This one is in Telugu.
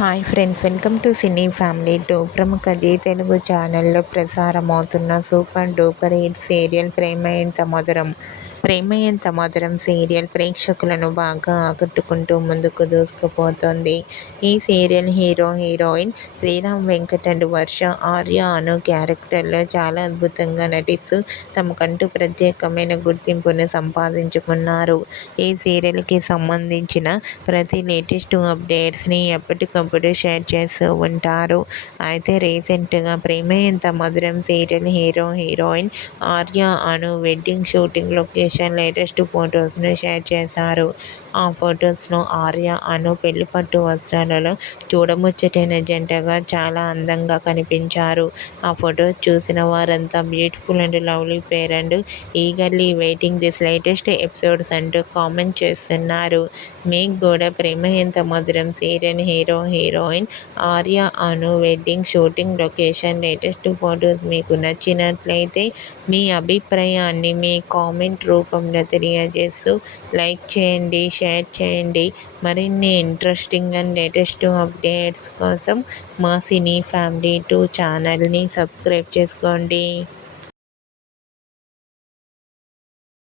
Hi friends, welcome to cine family two. ప్రముఖ జీ తెలుగు ఛానల్లో ప్రసారమవుతున్న super duper hit serial Prema Entha Madhuram serial ప్రేక్షకులను బాగా ఆకట్టుకుంటూ ముందుకు దూసుకుపోతోంది. ఈ serial heroine Sriram Venkat and Varsha, Arya, Anu క్యారెక్టర్లో చాలా అద్భుతంగా నటిస్తూ తమకంటూ ప్రత్యేకమైన గుర్తింపును సంపాదించుకున్నారు. ఈ సీరియల్కి సంబంధించిన ప్రతి లేటెస్ట్ అప్డేట్స్ని ఎప్పటికప్పుడు షేర్ చేస్తూ ఉంటారు. అయితే రీసెంట్గా Prema Entha Madhuram serial heroine Arya, Anu wedding shooting location latest ఫొటోస్ను షేర్ చేశారు. ఆ ఫొటోస్లో ఆర్య, అను పెళ్లి పట్టు వస్త్రాలలో చూడముచ్చటైన జంటగా చాలా అందంగా కనిపించారు. ఆ ఫొటోస్ చూసిన వారంతా beautiful and lovely pair and eagerly waiting this latest episodes అంటూ కామెంట్ చేస్తున్నారు. మీకు కూడా Prema Entha Madhuram serial heroine Arya, Anu wedding shooting location latest photos మీకు నచ్చినట్లయితే మీ అభిప్రాయాన్ని మీ కామెంట్ రూపంలో తెలియజేస్తూ లైక్ చేయండి, షేర్ చేయండి. మరిన్ని ఇంట్రెస్టింగ్ అండ్ లేటెస్ట్ అప్డేట్స్ కోసం మా సినీ ఫ్యామిలీ 2 ఛానల్ని సబ్స్క్రైబ్ చేసుకోండి.